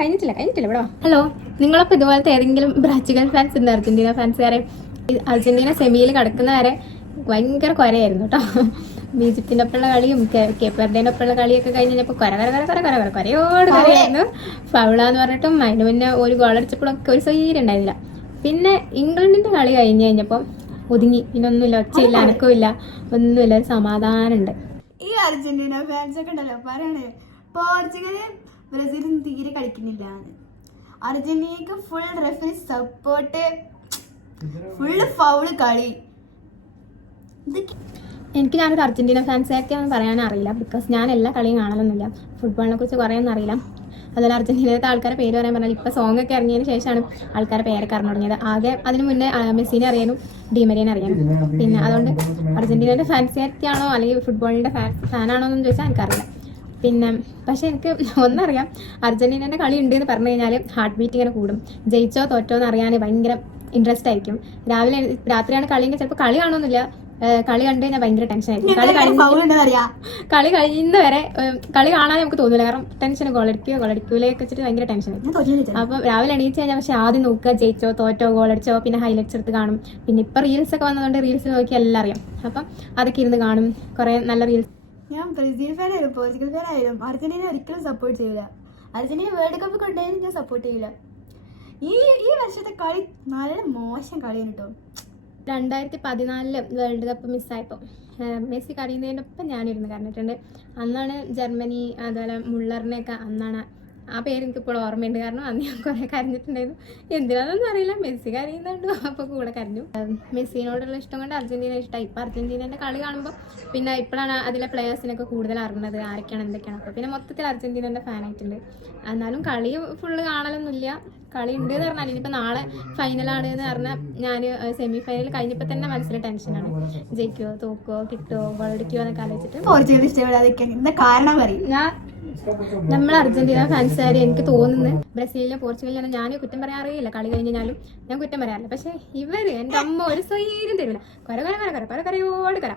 കഴിഞ്ഞിട്ടില്ല ഇവിടെ. ഹലോ, നിങ്ങളപ്പോൾ ഇതുപോലത്തെ ഏതെങ്കിലും ബ്രസീൽ ഫാൻസ് ഉണ്ട്? അർജന്റീന ഫാൻസുകാരെ അർജന്റീന സെമിയിൽ കടക്കുന്നവരെ ഭയങ്കര കുരയായിരുന്നു കേട്ടോ. ഈജിപ്തിൻ്റെ ഒപ്പമുള്ള കളിയും കേപ്പ് വെർഡേൻ്റെ ഒപ്പമുള്ള കളിയൊക്കെ കഴിഞ്ഞപ്പോൾ കുരയോട് കുരയായിരുന്നു. ഫൗളാന്ന് പറഞ്ഞിട്ടും അതിന് മുന്നേ ഒരു ഗോളടിച്ചപ്പോഴൊക്കെ ഒരു സൗകര്യം. പിന്നെ ഇംഗ്ലണ്ടിൻ്റെ കളി കഴിഞ്ഞപ്പോൾ ഒതുങ്ങി. പിന്നെ ഒന്നുമില്ല, ഒച്ചയില്ല, അനക്കമില്ല, ഒന്നുമില്ല, ഒരു സമാധാനമുണ്ട്. ഈ അർജന്റീന ഫാൻസ് ഒക്കെ ഉണ്ടല്ലോ പറയണേ പോർച്ചുഗല് ബ്രസീലും തീരെ കളിക്കുന്നില്ല. അർജന്റീനക്ക് full referee support, full foul കളി. എനിക്ക് ഞാനൊരു അർജന്റീന ഫാൻസായിട്ടൊന്നും പറയാൻ അറിയില്ല, ബിക്കോസ് ഞാൻ എല്ലാ കളിയും കാണലൊന്നുമില്ല. ഫുട്ബോളിനെ കുറിച്ച് കുറേയൊന്നും അറിയില്ല. അതുപോലെ അർജന്റീനയിലത്തെ ആൾക്കാരെ പേര് പറയാൻ പറഞ്ഞാൽ ഇപ്പോൾ സോങ് ഒക്കെ ഇറങ്ങിയതിന് ശേഷമാണ് ആൾക്കാരെ പേരൊക്കെ അറിഞ്ഞു തുടങ്ങിയത്. ആകെ അതിന് മുന്നേ മെസ്സിനെ അറിയാനും ഡിമരിയനെ അറിയാനും. പിന്നെ അതുകൊണ്ട് അർജന്റീനയുടെ ഫാൻസായിട്ടാണോ അല്ലെങ്കിൽ ഫുട്ബോളിൻ്റെ ഫാനാണോ എന്ന് ചോദിച്ചാൽ എനിക്കറിയില്ല. പിന്നെ പക്ഷെ എനിക്ക് ഒന്നറിയാം, അർജന്റീനയുടെ കളി ഉണ്ട് എന്ന് പറഞ്ഞു കഴിഞ്ഞാൽ ഹാർട്ട് ബീറ്റ് ഇങ്ങനെ കൂടും. ജയിച്ചോ തോറ്റോ എന്ന് അറിയാൻ ഭയങ്കര ഇൻട്രസ്റ്റ് ആയിരിക്കും. രാത്രിയാണ് കളിയെങ്കിൽ ചിലപ്പോൾ കളി കാണുമൊന്നുമില്ല, കളി കണ്ടു കഴിഞ്ഞാൽ ഭയങ്കര ടെൻഷൻ ആയിരിക്കും. കളി കഴിയുന്നവരെ കളി കാണാൻ നമുക്ക് തോന്നില്ല, കാരണം ടെൻഷൻ ഗോളടിക്കൂലേക്ക് വെച്ചിട്ട് ഭയങ്കര ടെൻഷൻ ആയിരിക്കും. അപ്പം രാവിലെ എണീച്ച് കഴിഞ്ഞാൽ പക്ഷെ ആദ്യം നോക്കുക ജയിച്ചോ തോറ്റോ ഗോളടിച്ചോ, പിന്നെ ഹൈലൈറ്റ്സ് എടുത്ത് കാണും. പിന്നെ ഇപ്പം റീൽസ് ഒക്കെ വന്നതുകൊണ്ട് റീൽസ് നോക്കി എല്ലാം അറിയാം. അപ്പം അതൊക്കെ ഇരുന്ന് കാണും, കുറേ നല്ല റീൽസ്. ഞാൻ ബ്രസീൽ ഫാനായാലും പോർച്ചുഗൽ ഫാനായാലും അർജന്റീന ഒരിക്കലും സപ്പോർട്ട് ചെയ്യില്ല. അർജന്റീന വേൾഡ് കപ്പ് കൊണ്ടുപോയാലും ഞാൻ സപ്പോർട്ട് ചെയ്യില്ല. ഈ വർഷത്തെ കളി നല്ല മോശം കളിയാണ് കേട്ടോ. 2014 വേൾഡ് കപ്പ് മിസ്സായപ്പോൾ മെസ്സി കരയുന്നതിൻ്റെ ഒപ്പം ഞാനിരുന്ന് കരഞ്ഞിട്ടുണ്ട്. അന്നാണ് ജർമ്മനി അതുപോലെ മുള്ളറിനെയൊക്കെ, അന്നാണ് ആ പേര് എനിക്കിപ്പോൾ ഓർമ്മയുണ്ട്, കാരണം അന്ന് ഞാൻ കുറേ കരഞ്ഞിട്ടുണ്ടായിരുന്നു. എന്തിനാണെന്നൊന്നും അറിയില്ല, മെസ്സി കരയുന്നുണ്ടോ അപ്പോൾ കൂടെ കരഞ്ഞു. മെസ്സിനോടുള്ള ഇഷ്ടം കൊണ്ട് അർജന്റീന ഇഷ്ടമായി. ഇപ്പം അർജന്റീനേൻ്റെ കളി കാണുമ്പോൾ പിന്നെ ഇപ്പോഴാണ് അതിലെ പ്ലെയേഴ്സിനൊക്കെ കൂടുതൽ അറിഞ്ഞത്, ആരൊക്കെയാണ് എന്തൊക്കെയാണ്. അപ്പോൾ പിന്നെ മൊത്തത്തിൽ അർജന്റീനേൻ്റെ ഫാനായിട്ടുണ്ട്. എന്നാലും കളി ഫുള്ള് കാണലൊന്നുമില്ല. കളി ഉണ്ട് എന്ന് പറഞ്ഞാൽ ഇനിയിപ്പോൾ നാളെ ഫൈനലാണ് എന്ന് പറഞ്ഞാൽ ഞാൻ സെമി ഫൈനൽ കഴിഞ്ഞപ്പോൾ തന്നെ മനസ്സിൽ ടെൻഷനാണ്. ജയിക്കുമോ തോക്കുമോ കിട്ടുമോ ഗോളടിക്കുമോ എന്നൊക്കെ ആലോചിച്ചിട്ട്. പോർച്ചുഗൽ ഇഷ്ടപ്പെടാതിരിക്കാൻ കാരണം പറയും. നമ്മൾ അർജന്റീന ഫാൻസുകാർ എനിക്ക് തോന്നുന്നു ബ്രസീലിനെ പോർച്ചുഗലിനെ ഞാൻ കുറ്റം പറയാൻ അറിയില്ല. കളി കഴിഞ്ഞാലും ഞാൻ കുറ്റം പറയാറില്ല. പക്ഷെ ഇവര് എൻ്റെ അമ്മ ഒരു സ്വൈര്യം തരില്ല, കരയോട് കര.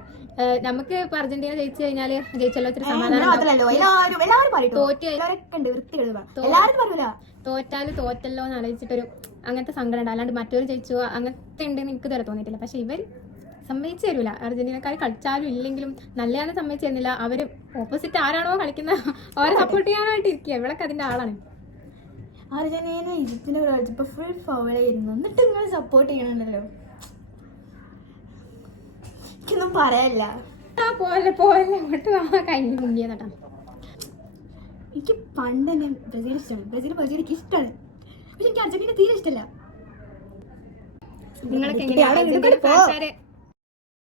നമുക്ക് ഇപ്പൊ അർജന്റീന ജയിച്ചു കഴിഞ്ഞാല് ജയിച്ചല്ലോ ഇത്തിരി സമാധാനം. തോറ്റാല് തോറ്റല്ലോ എന്ന് ആലോചിച്ചിട്ടൊരു അങ്ങനത്തെ സങ്കടം ഉണ്ട്. അല്ലാണ്ട് മറ്റൊരു ജയിച്ചു അങ്ങനത്തെ ഉണ്ടെന്ന് എനിക്ക് ഇതുവരെ തോന്നിയിട്ടില്ല. പക്ഷെ ഇവർ സമ്മതിച്ചു തരൂല. അർജന്റീനക്കാർ കളിച്ചാലും ഇല്ലെങ്കിലും നല്ലതാണ് സമ്മതിച്ചു തരുന്നില്ല. അവർ ഓപ്പോസിറ്റ് ആരാണോ കളിക്കുന്നത് അവരെ സപ്പോർട്ട് ചെയ്യാനായിട്ട് ഇരിക്കുക. ഇവിടൊക്കെ അതിന്റെ ആളാണ്. അർജന്റീന ഈജിപ്തിന്റെ കൂടെ കളിച്ചപ്പോൾ ഫുൾ ഫൗളായിരുന്നു, എന്നിട്ട് നിങ്ങൾ സപ്പോർട്ട് ചെയ്യണമല്ലോ. എനിക്കൊന്നും പറയല്ല. പോലെ അങ്ങോട്ട് കഴിഞ്ഞ് മുങ്ങിയതാ. എനിക്ക് പണ്ട് തന്നെ ബ്രസീൽ ഇഷ്ടമാണ്. ബ്രസീൽ എനിക്ക് ഇഷ്ടമാണ്. പക്ഷെ എനിക്ക് അർജന്റീന തീരെ ഇഷ്ടമല്ല. നിങ്ങളൊക്കെ